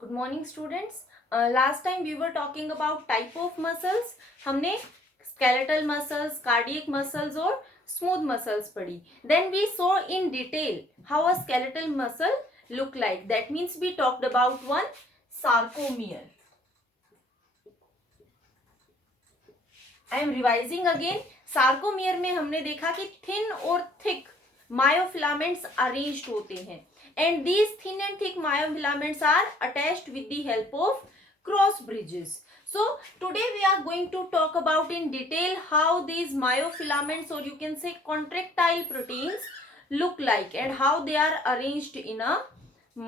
Good morning students. Last time we were talking about type of muscles. हमने skeletal muscles, cardiac muscles और smooth muscles पढ़ी. Then we saw in detail how a skeletal muscle look like. That means we talked about one sarcomere. I am revising again. Sarcomere में हमने देखा कि thin और thick myofilaments arranged होते हैं, and these thin and thick myofilaments are attached with the help of cross bridges. So today we are going to talk about in detail how these myofilaments, or you can say contractile proteins, look like and how they are arranged in a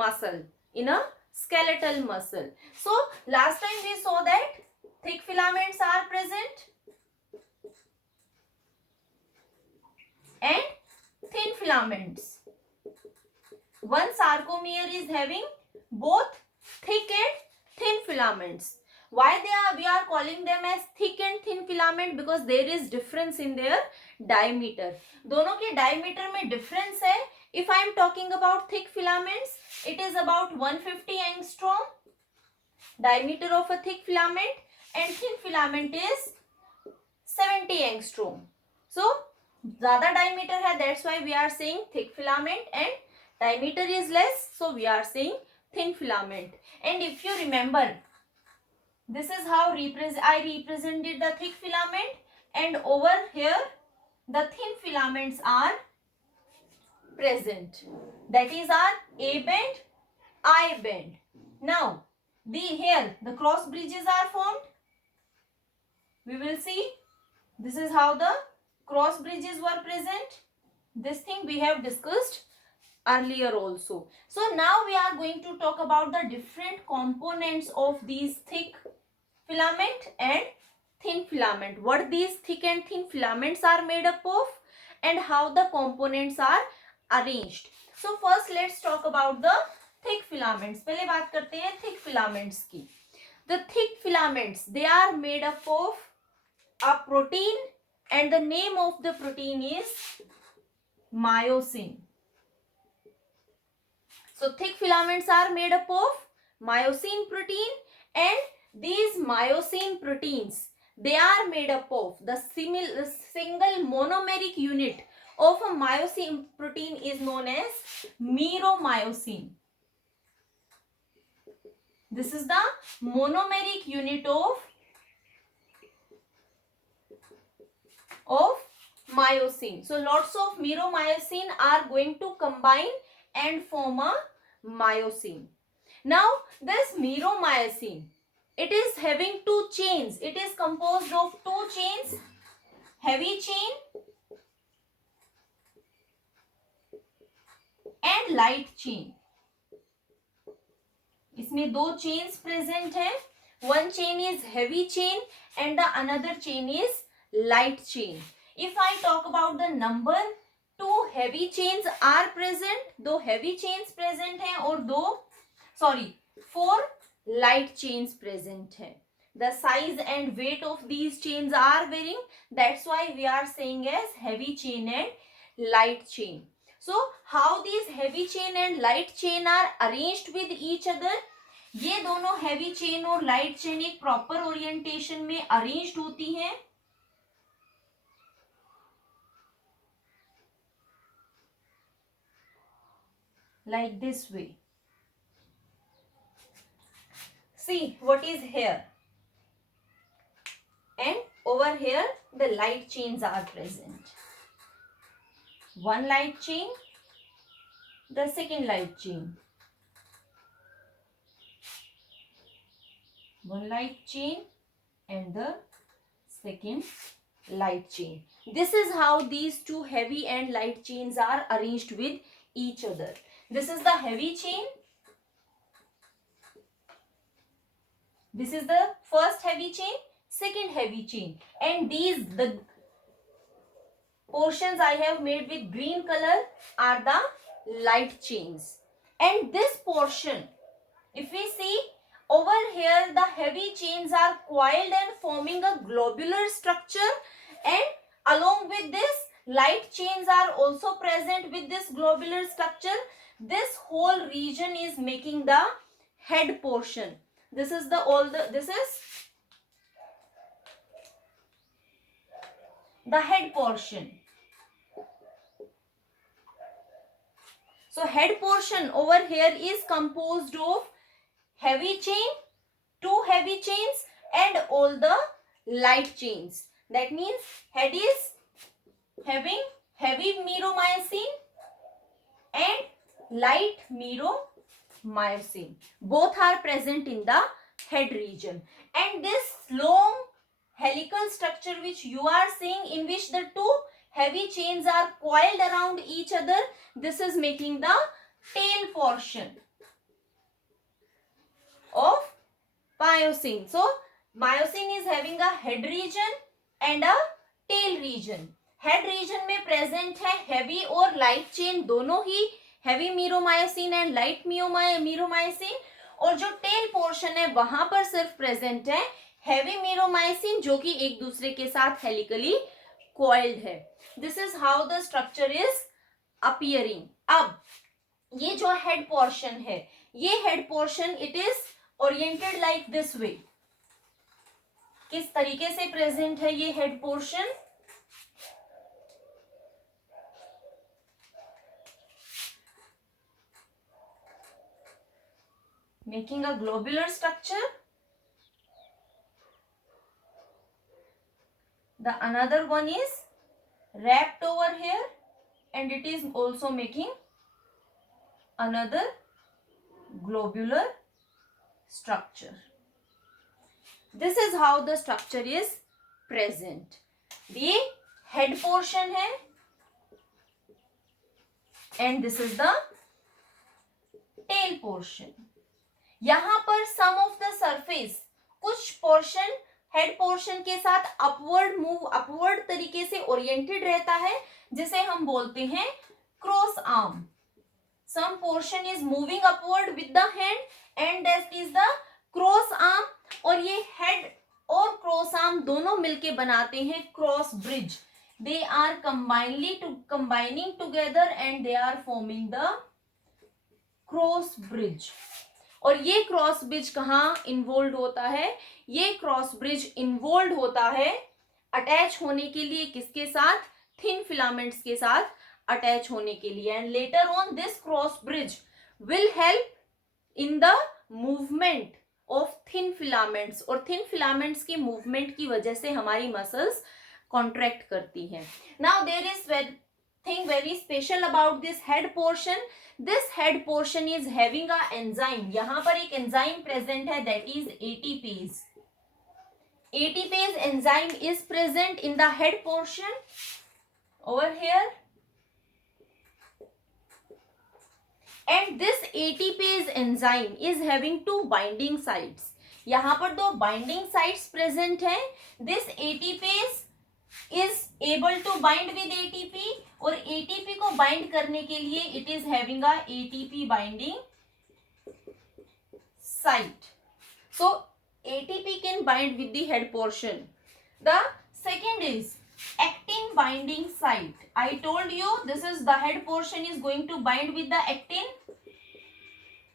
muscle, in a skeletal muscle. So last time we saw that thick filaments are present and thin filaments. One sarcomere is having both thick and thin filaments. Why we are calling them as thick and thin filament? Because there is difference in their diameter. दोनों के diameter में difference है. If I am talking about thick filaments, it is about 150 angstrom diameter of a thick filament, and thin filament is 70 angstrom. So ज्यादा diameter है, that's why we are saying thick filament, and diameter is less, so we are saying thin filament. And if you remember, this is how I represented the thick filament, and over here the thin filaments are present. That is our A band, I band. Now here the cross bridges are formed. We will see. This is how the cross bridges were present. This thing we have discussed earlier also. So now we are going to talk about the different components of these thick filament and thin filament. What these thick and thin filaments are made up of, and how the components are arranged. So first let's talk about the thick filaments. पहले बात करते हैं thick filaments की. The thick filaments, they are made up of a protein, and the name of the protein is myosin. So thick filaments are made up of myosin protein, and these myosin proteins, they are made up of the single monomeric unit of a myosin protein is known as meromyosin. This is the monomeric unit of myosin. So lots of meromyosin are going to combine and form a myosin. Now this meromyosin, it is having two chains. It is composed of two chains, heavy chain and light chain. इसमें दो chains present है. One chain is heavy chain and the another chain is light chain. If I talk about the number, two heavy chains are present, दो heavy chains present हैं और four light chains present हैं. The size and weight of these chains are varying. That's why we are saying as heavy chain and light chain. So how these heavy chain and light chain are arranged with each other? ये दोनों heavy chain और light chain एक proper orientation में arranged होती हैं. Like this way. See what is here, and over here the light chains are present. One light chain, the second light chain, one light chain and the second light chain. This is how these two heavy and light chains are arranged with each other. This is the heavy chain. This is the first heavy chain, second heavy chain, and these the portions I have made with green color are the light chains. And this portion, if we see over here, the heavy chains are coiled and forming a globular structure, and along with this light chains are also present with this globular structure. This whole region is making the head portion. This is this is the head portion. So head portion over here is composed of heavy chain, 2 heavy chains and all the light chains. That means head is having heavy meromycin and light meromycin. Both are present in the head region. And this long helical structure which you are seeing, in which the 2 heavy chains are coiled around each other, this is making the tail portion of myosin. So myosin is having a head region and a tail region. Head region में present है heavy और light chain दोनों ही, heavy meromyosin and light meromyosin, और जो tell portion है वहां पर सिर्फ प्रेजेंट है हैवी मीरोमायोसिन जो कि एक दूसरे के साथ हेलिकली कॉइल्ड है. This is how the structure is appearing. अब ये जो हेड पोर्शन है, ये head portion it is oriented like this way. किस तरीके से प्रेजेंट है ये head portion? Making a globular structure. The another one is wrapped over here and it is also making another globular structure. This is how the structure is present. ये head portion है and this is the tail portion. यहां पर सम of the surface, कुछ portion head portion के साथ upward तरीके से oriented रहता है, जिसे हम बोलते हैं cross arm. Some portion is moving upward with the hand and that is the cross arm. और ये हेड और क्रॉस आर्म दोनों मिलके बनाते हैं cross bridge. They are combining together and they are forming the cross bridge. और ये cross bridge कहाँ इन्वॉल्व होता है? ये क्रॉस ब्रिज इन्वॉल्व होता है अटैच होने के लिए किसके साथ? थिन फिलामेंट्स के साथ अटैच होने के लिए. And later on this cross bridge will help in the movement of thin filaments. और थिन फिलामेंट्स की मूवमेंट की वजह से हमारी मसल्स कॉन्ट्रैक्ट करती हैं. Now there is thing very special about this head portion. This head portion is having a enzyme. यहाँ पर एक enzyme present है, that is ATPase. ATPase enzyme is present in the head portion over here. And this ATPase enzyme is having 2 binding sites. यहाँ पर 2 binding sites present हैं. This ATPase is able to bind with ATP, और ATP को bind करने के लिए it is having a ATP binding site. So ATP can bind with the head portion. The second is actin binding site. I told you this is the head portion is going to bind with the actin.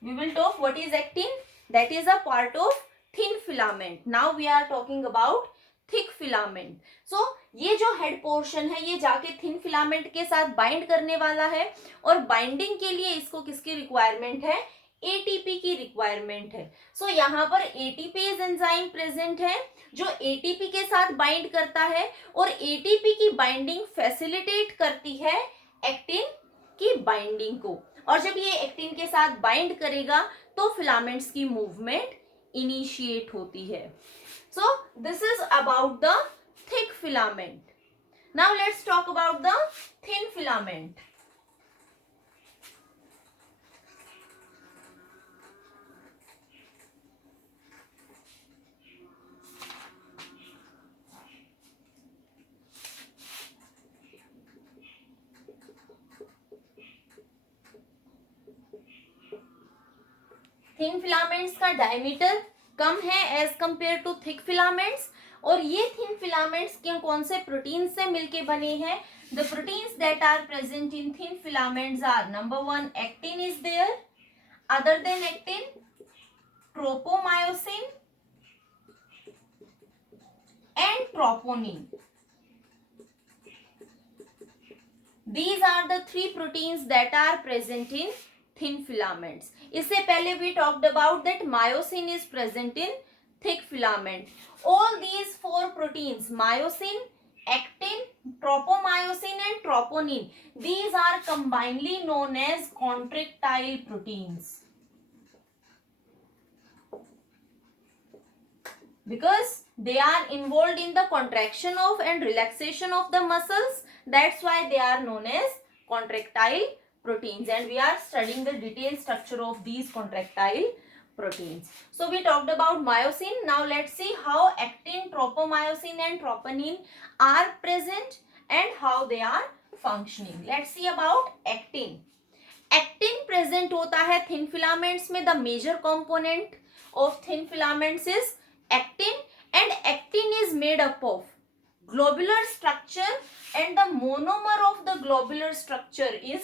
We will talk what is actin. That is a part of thin filament. Now we are talking about thick filament. So ये जो head portion है ये जाके thin filament के साथ bind करने वाला है, और बाइंडिंग के लिए इसको किसकी रिक्वायरमेंट है? एटीपी की रिक्वायरमेंट है. सो यहाँ पर एटीपेज एंजाइम प्रेजेंट है जो एटीपी के साथ बाइंड करता है, और एटीपी की बाइंडिंग फैसिलिटेट करती है एक्टिन की बाइंडिंग को. और जब ये एक्टिन के साथ बाइंड करेगा तो फिलामेंट्स की मूवमेंट इनिशिएट होती है. So this is about the thick filament. Now let's talk about the thin filament. Thin filaments का diameter कम है as compare to thick filaments. और ये थिन फिलामेंट्स के कौन से प्रोटीन से मिलके बने हैं? The proteins that are present in thin filaments are, number 1 actin is there. Other than actin tropomyosin and troponin. These are the three proteins that are present in thin filaments. इससे पहले we talked about that myosin is present in thick filament. All these four proteins, myosin, actin, tropomyosin and troponin, these are combinedly known as contractile proteins. Because they are involved in the contraction of and relaxation of the muscles, that's why they are known as contractile proteins, and we are studying the detailed structure of these contractile proteins. So we talked about myosin. Now let's see how actin, tropomyosin and troponin are present and how they are functioning. Let's see about actin. Actin present होता है thin filaments में. The major component of thin filaments is actin, and actin is made up of globular structure, and the monomer of the globular structure is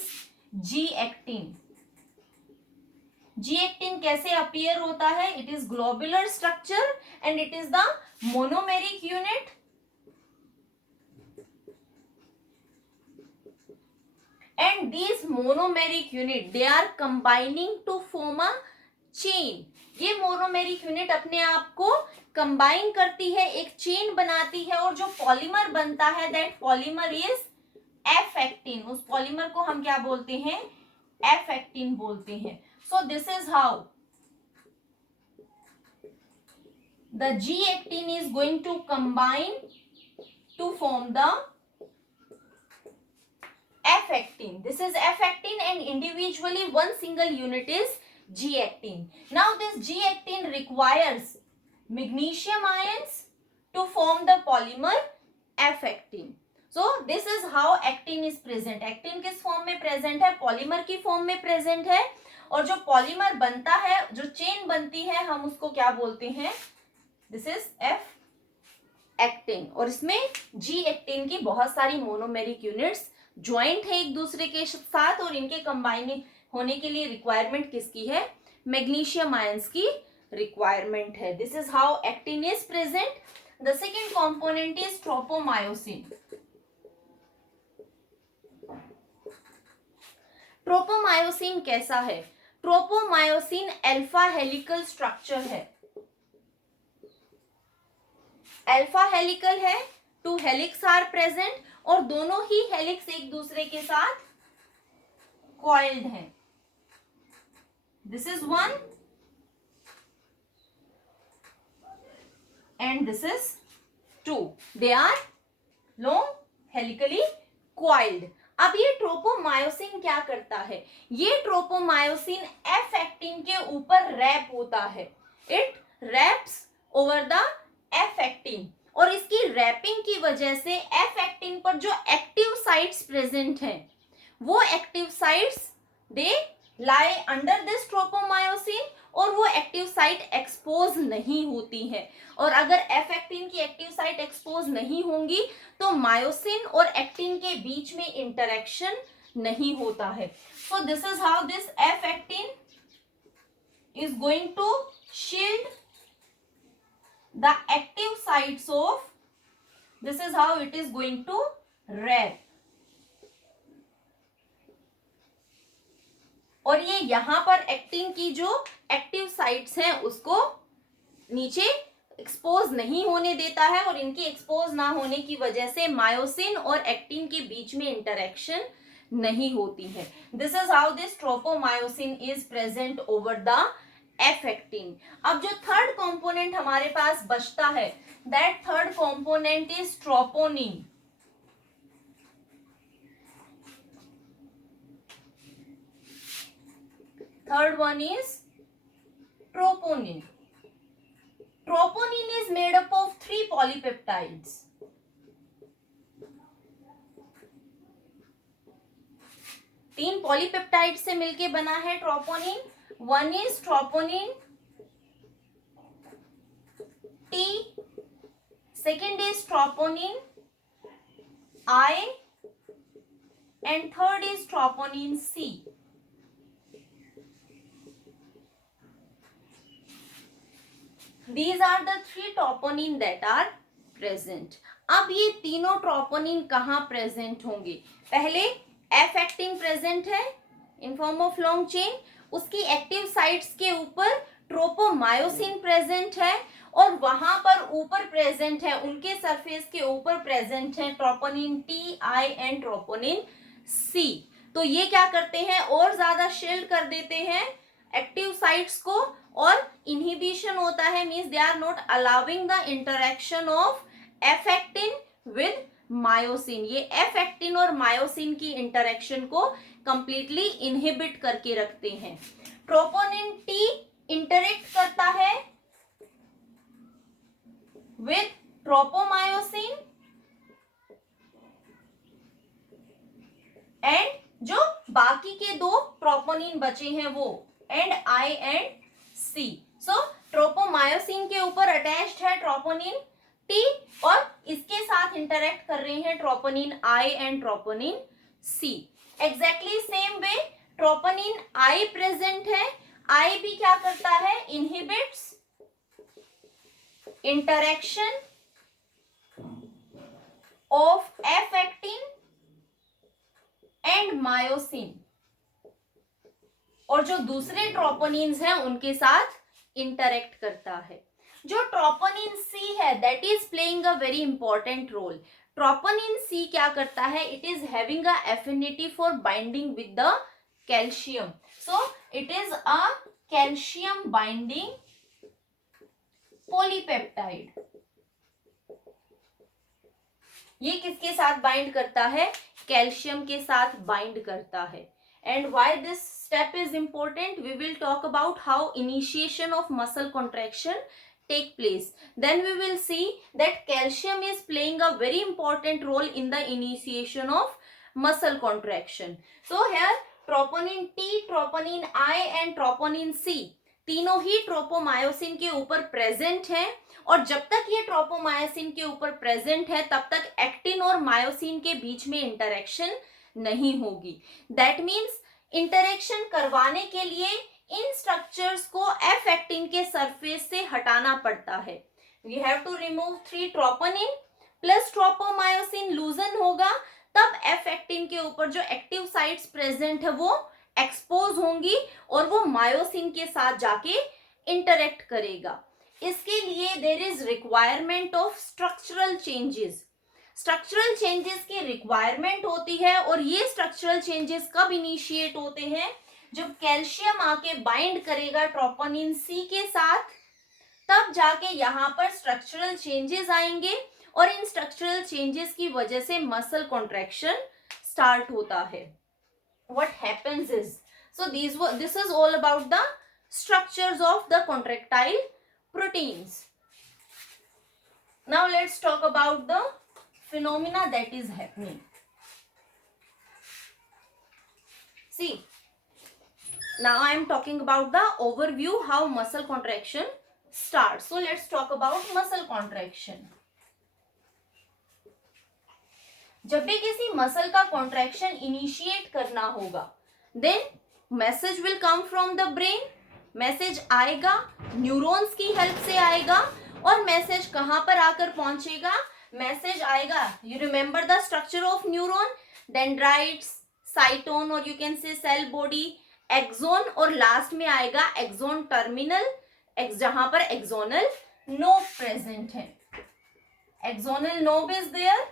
G-actin. G-actin कैसे appear होता है? It is globular structure and it is the monomeric unit. And these monomeric unit, they are combining to form a chain. ये monomeric unit अपने आप को combine करती है, एक चेन बनाती है, और जो पॉलीमर बनता है that polymer is F actin. उस पॉलीमर को हम क्या बोलते हैं? एफ एक्टिन बोलते हैं. So this is how the G actin is going to combine to form the F actin. This is F actin and individually one single unit is G actin. Now this G actin requires magnesium ions to form the polymer F actin. So this is how actin is present. Actin किस form में present है? Polymer की form में present है, और जो polymer बनता है, जो चेन बनती है, हम उसको क्या बोलते हैं? This is F actin. और इसमें G एक्टिन की बहुत सारी मोनोमेरिक यूनिट्स ज्वाइंट है एक दूसरे के साथ, और इनके कंबाइन होने के लिए रिक्वायरमेंट किसकी है? मैग्नीशियम आयंस की रिक्वायरमेंट है. This is how actin is present. The second component is tropomyosin. Tropomyosin कैसा है? ट्रोपोमायोसिन अल्फा हेलिकल स्ट्रक्चर है. अल्फा हेलिकल है, 2 हेलिक्स आर प्रेजेंट, और दोनों ही हेलिक्स एक दूसरे के साथ कॉइल्ड हैं. This is 1 and this is 2. They are long helically coiled. अब ये ट्रोपोमायोसिन क्या करता है? ये ट्रोपोमायोसिन एफ एक्टिन के ऊपर रैप होता है. It wraps over the F actin, और इसकी रैपिंग की वजह से एफ एक्टिन पर जो एक्टिव साइट्स प्रेजेंट हैं, वो active sites they lie under this tropomyosin, और वो एक्टिव साइट एक्सपोज नहीं होती है. और अगर एफ एक्टिन की एक्टिव साइट एक्सपोज नहीं होंगी तो मायोसिन और एक्टिन के बीच में इंटरेक्शन नहीं होता है. So this is how this F actin is going to shield the active sites of, this is how it is going to wrap. और ये यहां पर एक्टिन की जो एक्टिव साइट्स हैं उसको नीचे एक्सपोज नहीं होने देता है, और इनकी एक्सपोज ना होने की वजह से मायोसिन और एक्टिन के बीच में इंटरेक्शन नहीं होती है. This is how this tropomyosin is present over the F actin. अब जो थर्ड कंपोनेंट हमारे पास बचता है, that third component is troponin. Third one is troponin. Troponin is made up of 3 polypeptides. तीन पॉलीपेप्टाइड से मिलके बना है troponin. One is troponin T, second is troponin I, and third is troponin C. These are the three troponin that are present. अब ये तीनों troponin कहाँ present होंगे? पहले एफ एक्टिन प्रेजेंट है इन फॉर्म ऑफ लॉन्ग चेन, उसकी active sites के ऊपर ट्रोपोमायोसिन प्रेजेंट है, और वहां पर ऊपर प्रेजेंट है, उनके सरफेस के ऊपर प्रेजेंट है troponin T, I and troponin C. तो ये क्या करते हैं, और ज्यादा शील्ड कर देते हैं एक्टिव साइट्स को, और इनहिबिशन होता है, means they are not allowing the interaction of F actin with myosin. ये एफ एक्टिन और मायोसिन की इंटरेक्शन को कंप्लीटली इनहिबिट करके रखते हैं. ट्रोपोनिन टी इंटरेक्ट करता है विद ट्रोपोमायोसिन, एंड जो बाकी के दो ट्रोपोनिन बचे हैं वो and I and C. So tropomyosin के ऊपर अटैच्ड है ट्रोपोनिन टी, और इसके साथ इंटरेक्ट कर रहे हैं troponin I and troponin C. Exactly same way troponin I present है. आई भी क्या करता है, inhibits interaction of F actin and myosin, और जो दूसरे ट्रोपोनिन्स हैं उनके साथ इंटरेक्ट करता है. जो ट्रोपोनिन सी है that is playing a very important role. Troponin C क्या करता है, it is having a affinity for binding with the calcium. So it is a calcium binding polypeptide. ये किसके साथ बाइंड करता है, कैल्शियम के साथ बाइंड करता है. And why this step is important, we will talk about how initiation of muscle contraction take place. Then we will see that calcium is playing a very important role in the initiation of muscle contraction. So here troponin T, troponin I and troponin C तीनों ही tropomyosin के ऊपर present है, और जब तक ये tropomyosin के ऊपर प्रेजेंट है तब तक एक्टिन और मायोसिन के बीच में इंटरेक्शन नहीं होगी. दैट मीन्स इंटरेक्शन करवाने के लिए इन स्ट्रक्चर्स को एफ एक्टिन के सरफेस से हटाना पड़ता है. We have to remove 3 troponin plus tropomyosin loosen होगा, तब एफ एक्टिन के ऊपर जो एक्टिव साइट्स प्रेजेंट है वो एक्सपोज होंगी और वो मायोसिन के साथ जाके इंटरेक्ट करेगा. इसके लिए there is requirement of structural changes. Structural changes की रिक्वायरमेंट होती है, और ये स्ट्रक्चरल चेंजेस कब इनिशिएट होते हैं, जब कैल्शियम आके बाइंड करेगा ट्रोपोनिन सी के साथ, तब जाके यहाँ पर स्ट्रक्चरल चेंजेस आएंगे, और इन स्ट्रक्चरल चेंजेस की वजह से मसल कॉन्ट्रैक्शन स्टार्ट होता है. What happens is, so this is all about the structures of the contractile proteins. Now let's talk about the phenomena that is happening. See, now I am talking about the overview how muscle contraction starts. So let's talk about muscle contraction. जब भी किसी muscle का contraction initiate करना होगा, then message will come from the brain. Message आएगा neurons की help से आएगा, और मैसेज कहां पर आकर पहुंचेगा, मैसेज आएगा, you remember the structure of neuron, dendrites, cyton, और you can say cell body, axon, और लास्ट में आएगा एक्सोन टर्मिनल, जहां पर एक्सोनल नोब प्रेजेंट है. एक्सोनल नोब इज देयर,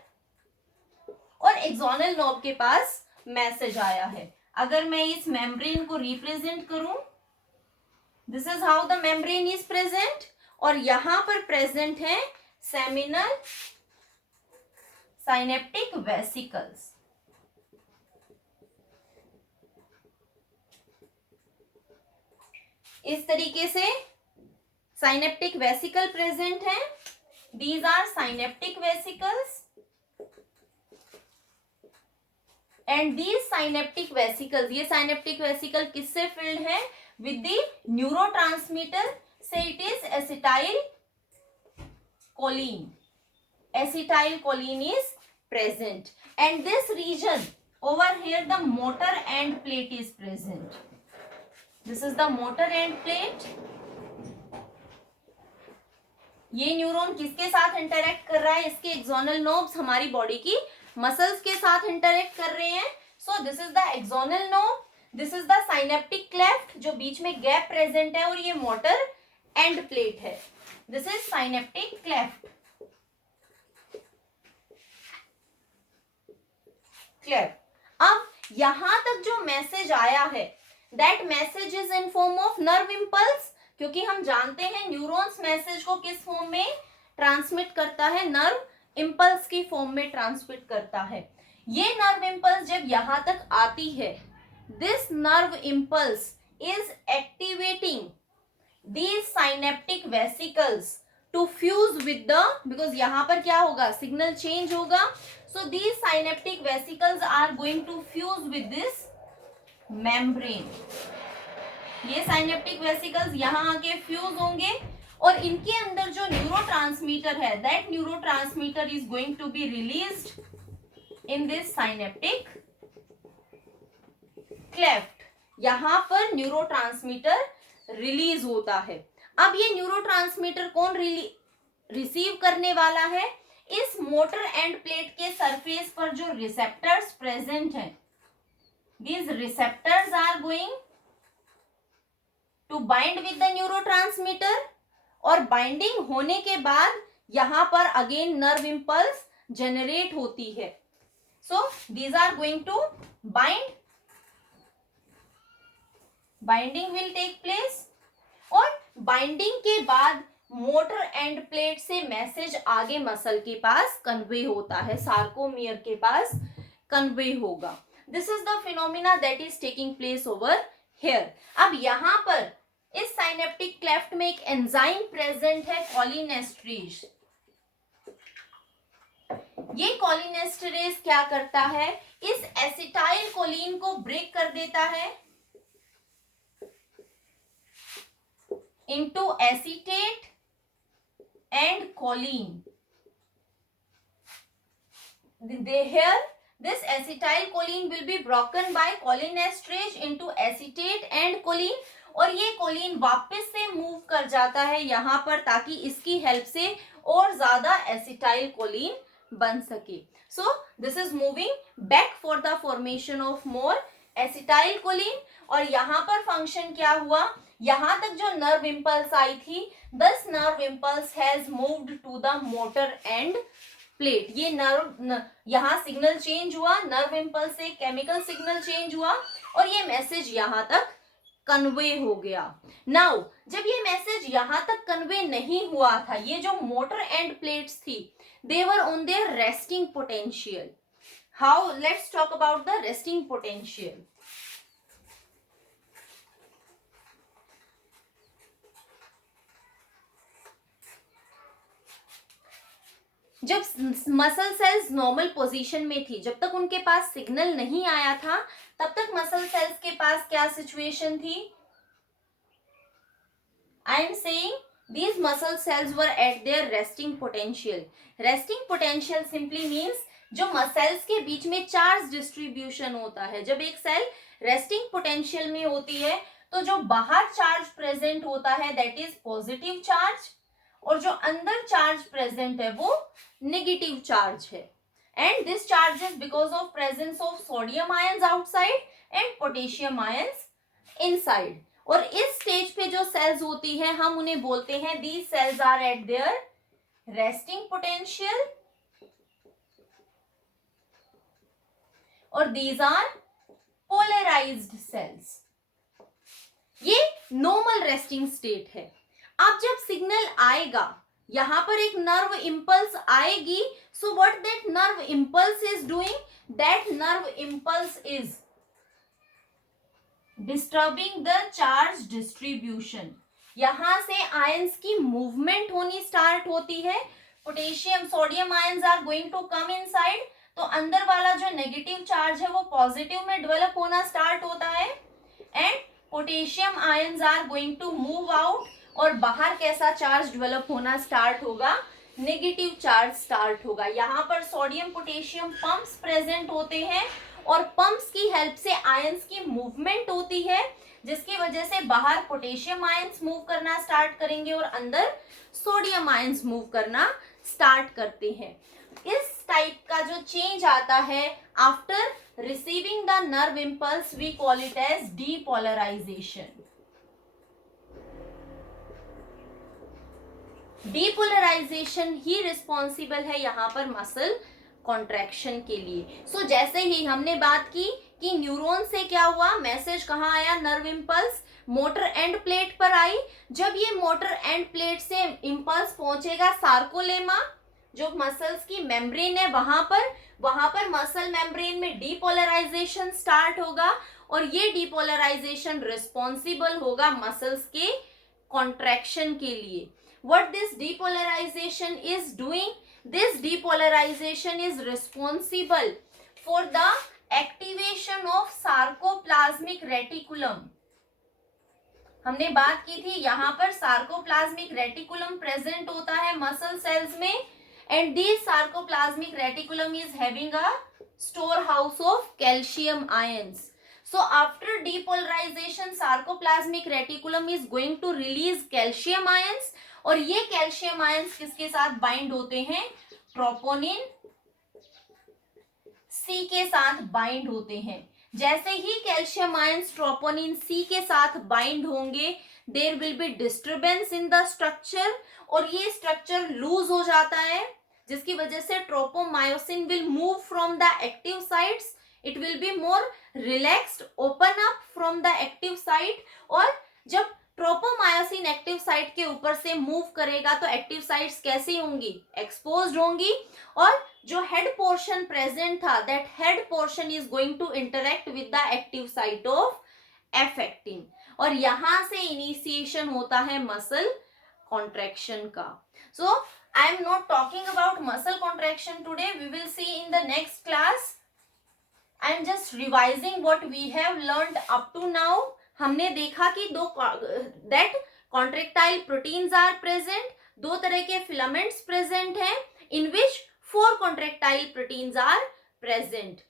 और एक्सोनल नोब के पास मैसेज आया है. अगर मैं इस मेम्ब्रेन को रिप्रेजेंट करूं, this is how the membrane is present, और यहां पर प्रेजेंट है सेमिनल साइनेप्टिक वेसिकल्स. इस तरीके से साइनेप्टिक वेसिकल प्रेजेंट है. These are synaptic vesicles, and these synaptic vesicles, ये साइनेप्टिक वेसिकल किससे फिल्ड है, विद द न्यूरोट्रांसमीटर से. It is acetyl choline. Acetyl choline is present, and this region over here the motor end plate is present. This is the motor end plate, ये neuron किसके साथ interact कर रहा है? इसके axonal knobs हमारी body की मसल्स के साथ इंटरेक्ट कर रहे हैं. So this is the axonal knob, this is the synaptic cleft जो बीच में गैप प्रेजेंट है, और ये मोटर एंड प्लेट है. This is synaptic cleft. अब यहां तक जो मैसेज आया है, that message is in form of nerve impulse, क्योंकि हम जानते हैं न्यूरॉन्स मैसेज को किस फॉर्म में ट्रांसमिट करता है? नर्व इंपल्स की फॉर्म में ट्रांसमिट करता है. ये नर्व इंपल्स जब यहां तक आती है, this nerve impulse is activating these synaptic vesicles to fuse with the, because यहां पर क्या होगा? सिग्नल चेंज होगा. So these synaptic vesicles are going to fuse with this membrane. ये साइनेप्टिक वेसिकल्स यहां आके फ्यूज होंगे, और इनके अंदर जो न्यूरोट्रांसमीटर है, that neurotransmitter is going to be released in this synaptic cleft. यहां पर न्यूरोट्रांसमीटर रिलीज होता है. अब ये न्यूरोट्रांसमीटर कौन रिसीव करने वाला है? इस मोटर एंड प्लेट के सरफेस पर जो रिसेप्टर्स प्रेजेंट हैं, these receptors are going to bind with the neurotransmitter, और बाइंडिंग होने के बाद यहां पर अगेन नर्व इंपल्स जनरेट होती है. So these are going to bind, binding will take place, और बाइंडिंग के बाद मोटर एंड प्लेट से मैसेज आगे मसल के पास कन्वे होता है, सार्कोमियर के पास कन्वे होगा. This is the phenomena that is taking place over here. अब यहां पर इस साइनेप्टिक क्लेफ्ट में एक एंजाइम प्रेजेंट है, कॉलिनेस्टरेज. ये कॉलिनेस्टरेज क्या करता है? इस एसिटाइल कोलिन को ब्रेक कर देता है into acetate and choline. Here this acetylcholine will be broken by cholinesterase into acetate and choline, और ये कोलिन वापस से मूव कर जाता है यहाँ पर, ताकि इसकी हेल्प से और ज्यादा एसिटाइल कोलिन बन सके. सो this is moving back for the formation of more acetyl choline. और यहाँ पर फंक्शन क्या हुआ? यहां तक जो नर्व इंपल्स आई थी, this nerve impulse has moved to the motor end plate. ये नर्व, यहां सिग्नल चेंज हुआ, नर्व इंपल्स से केमिकल सिग्नल चेंज हुआ, और ये मैसेज यहां तक कन्वे हो गया. नाउ जब ये मैसेज यहां तक कन्वे नहीं हुआ था, ये जो मोटर एंड प्लेट्स थी, they were on their resting potential. How? Let's talk about the resting potential. जब मसल सेल्स नॉर्मल पोजीशन में थी, जब तक उनके पास सिग्नल नहीं आया था, तब तक मसल सेल्स के पास क्या सिचुएशन थी? I am saying these muscle cells were at their resting potential. Resting potential simply means जो मसल्स के बीच में चार्ज डिस्ट्रीब्यूशन होता है. जब एक सेल रेस्टिंग पोटेंशियल में होती है, तो जो बाहर चार्ज प्रेजेंट होता है दैट इज पॉजिटिव चार्ज, और जो अंदर चार्ज प्रेजेंट है वो नेगेटिव चार्ज है. And this charge is because of presence of sodium ions outside and potassium ions inside. और इस स्टेज पे जो सेल्स होती हैं, हम उन्हें बोलते हैं these cells are at their resting potential, और दीज आर पोलराइज्ड सेल्स. ये नॉर्मल रेस्टिंग स्टेट है. अब जब सिग्नल आएगा, यहां पर एक नर्व इंपल्स आएगी. So what that nerve impulse is doing? That nerve impulse is disturbing the charge distribution. यहां से आयंस की मूवमेंट होनी स्टार्ट होती है. Potassium sodium ions are going to come inside, तो अंदर वाला जो नेगेटिव चार्ज है वो पॉजिटिव में डेवलप होना स्टार्ट होता है, and potassium ions are going to move out, और बाहर कैसा चार्ज डेवलप होना स्टार्ट होगा? नेगेटिव चार्ज स्टार्ट होगा. यहाँ पर सोडियम पोटेशियम पंप्स प्रेजेंट होते हैं, और पंप्स की हेल्प से आयंस की मूवमेंट होती है, जिसकी वजह से बाहर पोटेशियम आयंस मूव करना स्टार्ट करेंगे और अंदर सोडियम आयंस मूव करना स्टार्ट करते हैं। इस टाइप का जो चेंज आता है after receiving the nerve impulse, we call it as depolarisation. Depolarisation ही रिस्पॉन्सिबल है यहाँ पर मसल कॉन्ट्रैक्शन के लिए। सो जैसे ही हमने बात की कि न्यूरॉन से क्या हुआ, मैसेज कहाँ आया, nerve impulse motor end plate पर आई। जब ये मोटर एंड प्लेट से इम्पल्स पहुंचेगा सार्कोलेमा, जो मसल्स की मेम्ब्रेन है, वहां पर मसल मेम्ब्रेन में डीपोलराइजेशन स्टार्ट होगा और ये डीपोलराइजेशन रिस्पॉन्सिबल होगा मसल्स के कॉन्ट्रैक्शन के लिए। What this depolarization is doing? This depolarization is responsible for the activation of sarcoplasmic reticulum. हमने बात की थी यहाँ पर सार्कोप्लाज्मिक रेटिकुलम प्रेजेंट होता है मसल सेल्स में, and this sarcoplasmic reticulum is having a store house of calcium ions. So after depolarization, sarcoplasmic reticulum is going to release calcium ions, और ये कैल्शियम आयंस किसके साथ बाइंड होते हैं, troponin C के साथ बाइंड होते हैं. जैसे ही कैल्शियम आयंस ट्रोपोनिन सी के साथ बाइंड होंगे, there will be disturbance in the structure, और ये स्ट्रक्चर लूज हो जाता है, जिसकी वजह से tropomyosin will move from the active sites. It will be more relaxed, open up from the active site, और जब ट्रोपोमायोसिन एक्टिव साइट के ऊपर से मूव करेगा तो एक्टिव साइट्स कैसी होंगी, एक्सपोज्ड होंगी, और जो हेड पोर्शन प्रेजेंट था, that head portion is going to interact with the active site of F actin, और यहां से इनिशिएशन होता है मसल कॉन्ट्रैक्शन का. So I am not talking about muscle contraction today, we will see in the next class. I am just revising what we have learned up to now. हमने देखा कि that contractile proteins are present, दो तरह के filaments present हैं, in which 4 contractile proteins are present.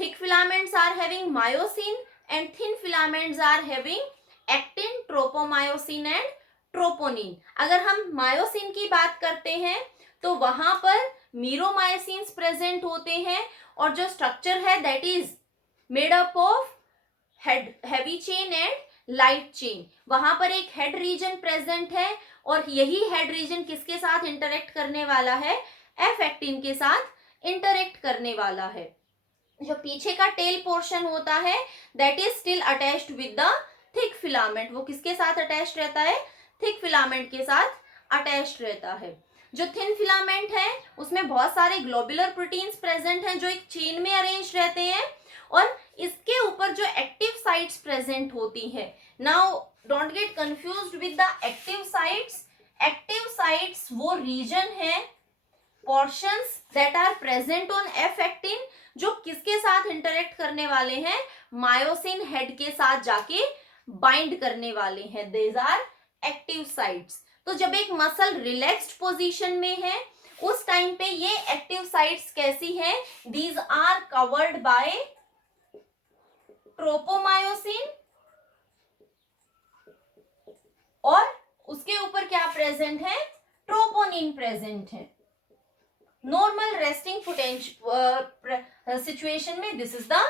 Thick filaments are having myosin and thin filaments are having actin, tropomyosin and troponin. अगर हम myosin की बात करते हैं तो वहां पर मीरोमायोसिन्स प्रेजेंट होते हैं, और जो स्ट्रक्चर है that is made up of heavy chain and light chain. वहां पर एक हेड रीजन प्रेजेंट है, और यही हेड रीजन किसके साथ इंटरेक्ट करने वाला है, एफ एक्टिन के साथ इंटरेक्ट करने वाला है. जो पीछे का टेल पोर्शन होता है that is still attached with the thick filament. वो किसके साथ अटैच्ड रहता है, थिक फिलामेंट के साथ अटैच्ड रहता है. जो थिन फिलामेंट है उसमें बहुत सारे ग्लोबुलर प्रोटीन्स प्रेजेंट हैं जो एक चेन में अरेंज रहते हैं, और इसके ऊपर जो एक्टिव साइट्स प्रेजेंट होती हैं. Now don't get confused with the active sites. Active sites वो रीजन है, portions that are present on F actin, जो किसके साथ इंटरेक्ट करने वाले हैं, मायोसिन हेड के साथ जाके बाइंड करने वाले हैं. These are active sites. तो जब एक मसल रिलैक्स्ड पोजीशन में है उस टाइम पे ये एक्टिव साइट्स कैसी हैं, these are covered by tropomyosin, और उसके ऊपर क्या प्रेजेंट है, ट्रोपोनिन प्रेजेंट है. नॉर्मल रेस्टिंग पोटेंशियल सिचुएशन में दिस इज द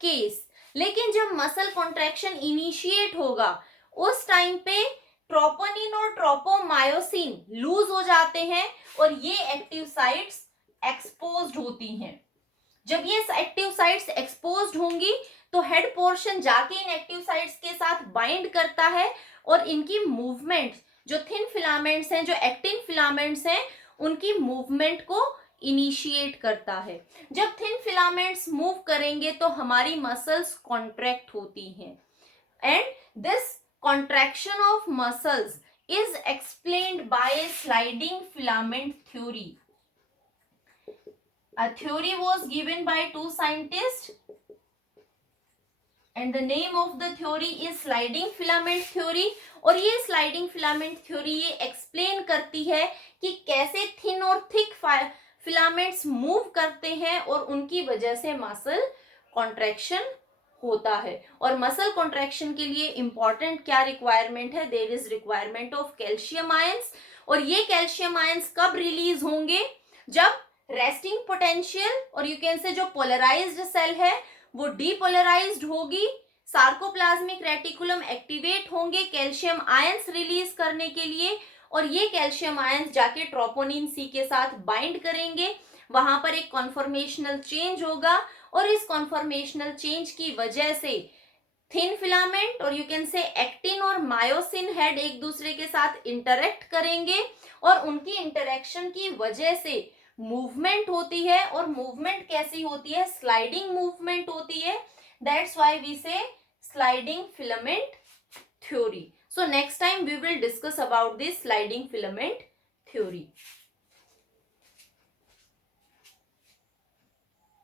केस. लेकिन जब मसल कॉन्ट्रैक्शन इनिशिएट होगा उस टाइम पे ट्रोपोनिन और ट्रोपोमायोसिन लूज हो जाते हैं, और ये एक्टिव साइट्स एक्सपोज्ड होती हैं. जब ये एक्टिव साइट्स एक्सपोज्ड होंगी तो हेड पोर्शन जाके इन एक्टिव साइट्स के साथ बाइंड करता है, और इनकी मूवमेंट, जो थिन फिलामेंट्स हैं, जो एक्टिन फिलामेंट्स हैं, उनकी मूवमेंट को इनिशिएट करता है. जब थिन फिलामेंट्स मूव करेंगे तो हमारी मसल्स कॉन्ट्रैक्ट होती हैं, and this contraction of muscles is explained by sliding filament theory. A theory was given by 2 scientists, and the name of the theory is sliding filament theory. और ये sliding filament theory ये explain करती है कि कैसे thin और thick filaments move करते हैं और उनकी वजह से muscle contraction होता है। और मसल कॉन्ट्रैक्शन के लिए इंपॉर्टेंट क्या रिक्वायरमेंट है, there is requirement of calcium ions. और ये कैल्शियम आयंस कब रिलीज होंगे, जब रेस्टिंग पोटेंशियल और यू कैन से जो पोलराइज्ड सेल है वो डीपोलराइज्ड होगी, सार्कोप्लाज्मिक रेटिकुलम एक्टिवेट होंगे कैल्शियम आयंस रिलीज करने के लिए, और ये कैल्शियम आयंस जाके ट्रोपोनिन सी के साथ बाइंड करेंगे, वहां पर एक कॉन्फॉर्मेशनल चेंज होगा, और इस कॉन्फॉर्मेशनल चेंज की वजह से थिन फिलामेंट और यू कैन से एक्टिन और मायोसिन हेड एक दूसरे के साथ इंटरेक्ट करेंगे, और उनकी इंटरेक्शन की वजह से मूवमेंट होती है, और मूवमेंट कैसी होती है, स्लाइडिंग मूवमेंट होती है, दैट्स व्हाई वी से sliding filament theory. So next time we will discuss about this sliding filament theory.